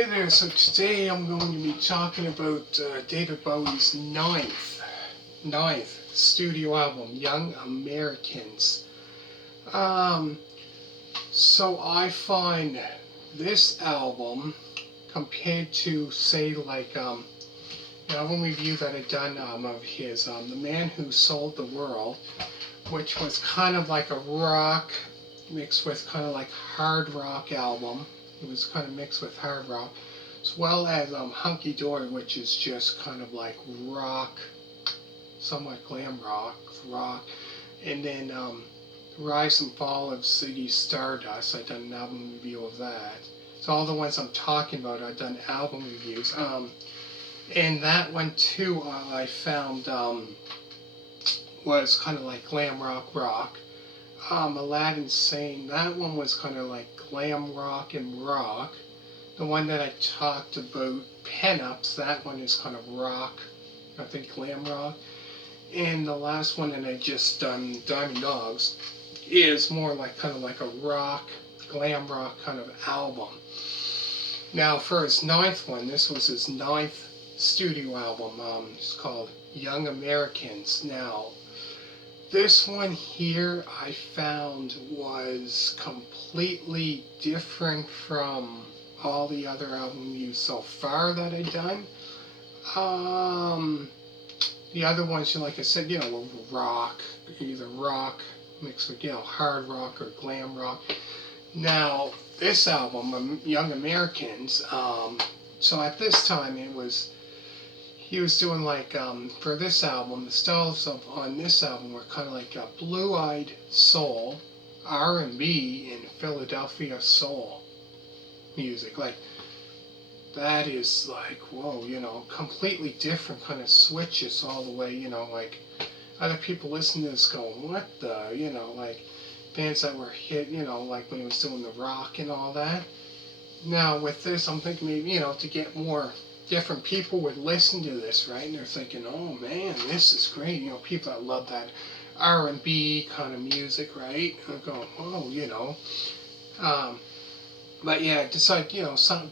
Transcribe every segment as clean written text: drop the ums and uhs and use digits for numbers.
Hey there, so today I'm going to be talking about David Bowie's ninth studio album, Young Americans. Um, so I find this album, compared to, say, like, an album review that I'd done of his, The Man Who Sold the World, which was kind of like a rock mixed with kind of like hard rock album. It was kind of mixed with hard rock, as well as Hunky Dory, which is just kind of like rock, somewhat glam rock. And then Rise and Fall of Ziggy Stardust, I've done an album review of that. So all the ones I'm talking about, I've done album reviews. And that one too, I found was kind of like glam rock. Aladdin Sane, that one was kind of like glam rock and rock. The one that I talked about, Pen-Ups, that one is kind of rock, I think glam rock. And the last one that I just done, Diamond Dogs, is more like kind of like a rock, glam rock kind of album. Now for his ninth one, this was his ninth studio album. It's called Young Americans. Now, this one here I found was completely different from all the other album reviews so far that I've done. The other ones, like I said, were rock, either rock mixed with, hard rock or glam rock. Now, this album, Young Americans, so at this time he was doing like, for this album, the styles on this album were kind of like a blue-eyed soul, R&B, and Philadelphia soul music. Like, that is like, whoa, completely different kind of switches all the way, like, other people listening to this going, what the, like, bands that were hit, like when he was doing the rock and all that. Now, with this, I'm thinking maybe, to get more different people would listen to this, right? And they're thinking, oh man, this is great. People that love that R&B kind of music, right? And I'm going, whoa, But yeah, I decided,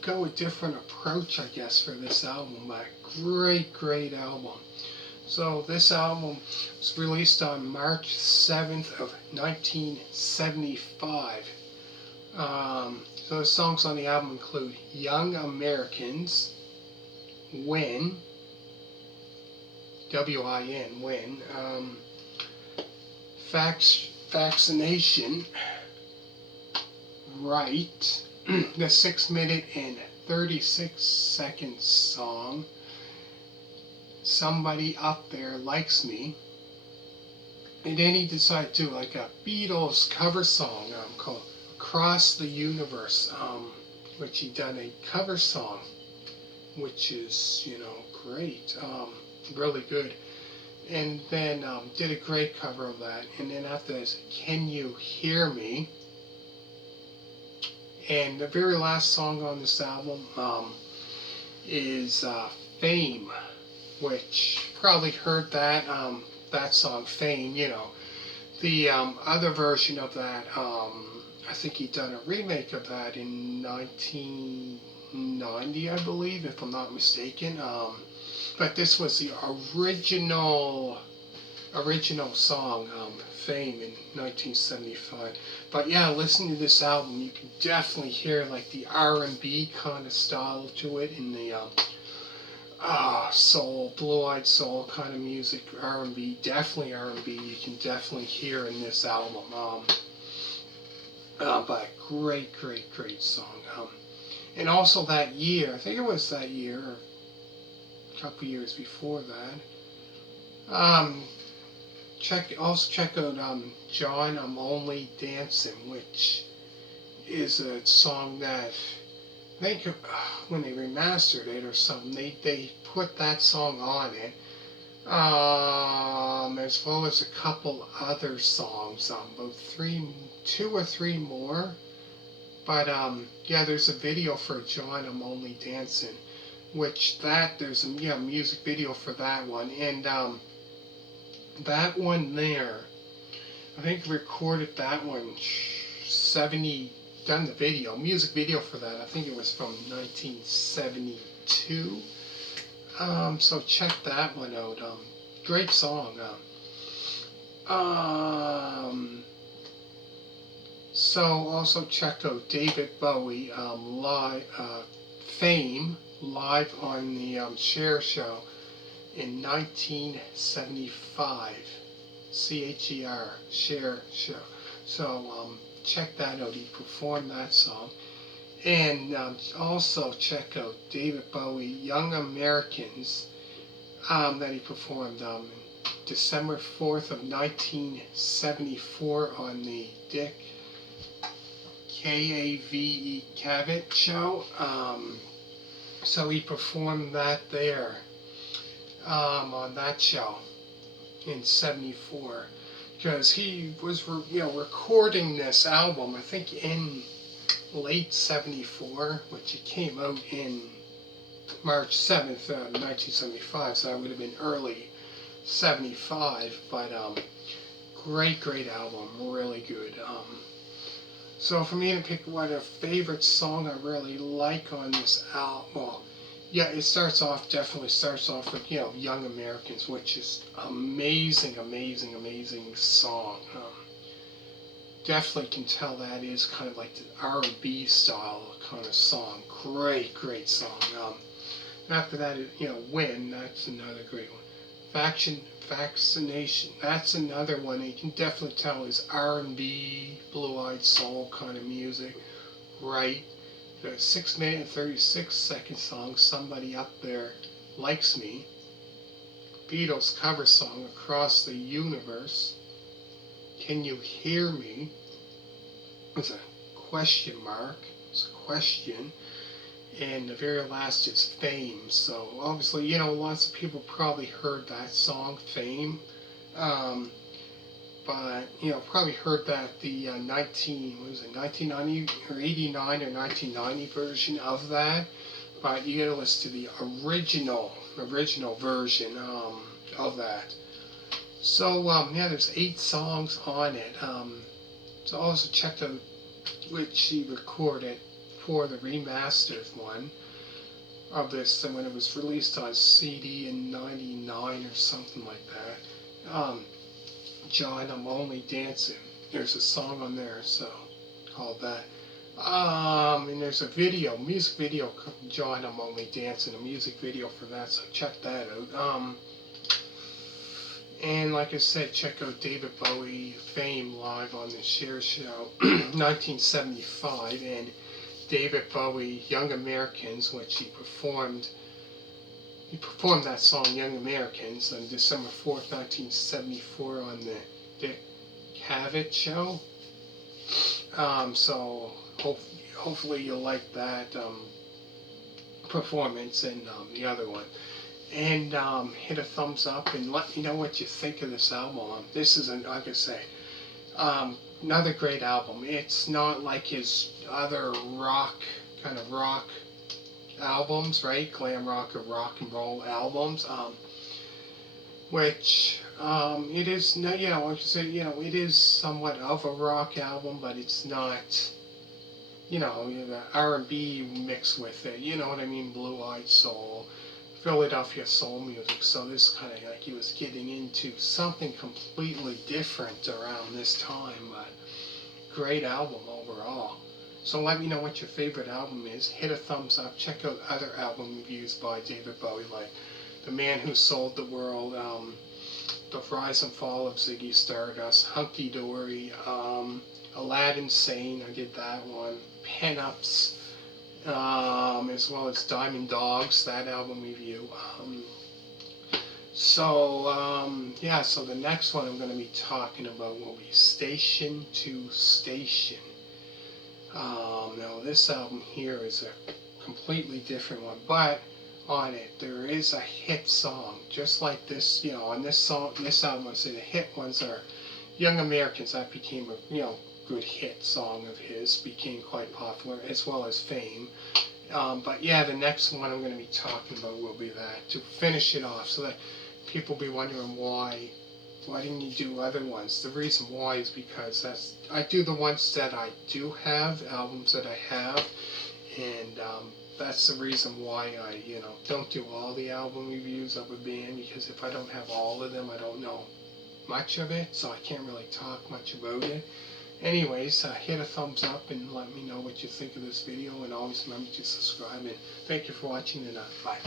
go a different approach, I guess, for this album. But great album. So this album was released on March 7th of 1975. So the songs on the album include Young Americans, Win, W-I-N, Win, Fascination, Right, the 6-minute and 36-second song, Somebody Up There Likes Me. And then he decided to do like a Beatles cover song called Across the Universe, which he done a cover song, which is, great, really good. And then did a great cover of that. And then after this, Can You Hear Me? And the very last song on this album is Fame, which you probably heard that song, Fame, The other version of that, I think he done a remake of that in 1990, I believe, if I'm not mistaken. But this was the original song, Fame, in 1975. But yeah, listening to this album, you can definitely hear like the R&B kind of style to it, in the soul, blue-eyed soul kind of music, R&B, definitely R&B. You can definitely hear in this album. But great song. And also that year, I think it was that year, or a couple years before that. Check out John, I'm Only Dancing, which is a song that I think when they remastered it or something, they put that song on it, as well as a couple other songs, about two or three more. But yeah, there's a video for John, I'm Only Dancing, which there's a music video for that one. And that one there, I think recorded that one 72 done the video, music video for that. I think it was from 1972. So check that one out. Great song. So also check out David Bowie live, Fame live on the Cher show in 1975. CHER, Cher show. So check that out. He performed that song. And also check out David Bowie, Young Americans, that he performed December 4th of 1974 on the Dick Kave Cavett show. So he performed that there on that show in '74, because he was recording this album, I think, in late '74, which it came out in March 7th, 1975, so that would have been early '75, but great album, really good. So for me to pick what a favorite song I really like on this album, well, yeah, it definitely starts off with, Young Americans, which is amazing song. Definitely can tell that is kind of like the R&B style kind of song. Great song. After that, When, that's another great one. Fascination, that's another one. You can definitely tell is R&B, blue-eyed soul kind of music. Right. The 6 minute and 36-second song, Somebody Up There Likes Me. Beatles cover song, Across the Universe. Can You Hear Me? It's a question mark. It's a question. And the very last is Fame. So obviously, lots of people probably heard that song, Fame. But, probably heard that the 1990 or 89 or 1990 version of that. But you gotta listen to the original version of that. So, there's 8 songs on it. So also check out which she recorded for the remastered one of this, and when it was released on CD in '99 or something like that. John, I'm Only Dancing. There's a song on there, so called that. And there's a music video, John, I'm Only Dancing, a music video for that, so check that out. And like I said, check out David Bowie, Fame live on the Cher show, 1975, and David Bowie, Young Americans, which he performed that song, Young Americans, on December 4th, 1974 on the Dick Cavett show. So hopefully you'll like that performance and the other one. And hit a thumbs up and let me know what you think of this album. This is, like I say, another great album. It's not like his other rock albums, right? Glam rock or rock and roll albums, which it is, like you say, it is somewhat of a rock album, but it's not, the R&B mixed with it. You know what I mean? Blue-eyed soul, Philadelphia soul music. So this kind of like he was getting into something completely different around this time, but great album overall. So let me know what your favorite album is. Hit a thumbs up. Check out other album reviews by David Bowie, like The Man Who Sold the World, The Rise and Fall of Ziggy Stardust, Hunky Dory, Aladdin Sane, I did that one, Pen-Ups, as well as Diamond Dogs, that album review. So the next one I'm going to be talking about will be Station to Station. Now this album here is a completely different one, but on it there is a hit song, just like this. On this album, I say the hit ones are Young Americans. That became a good hit song of his, became quite popular, as well as Fame. But the next one I'm going to be talking about will be that, to finish it off, so that people be wondering why why didn't you do other ones? The reason why is because I do the ones that I do have, albums that I have, and that's the reason why I, don't do all the album reviews of a band, because if I don't have all of them, I don't know much of it, so I can't really talk much about it. Anyways, hit a thumbs up and let me know what you think of this video, and always remember to subscribe, and thank you for watching, and bye.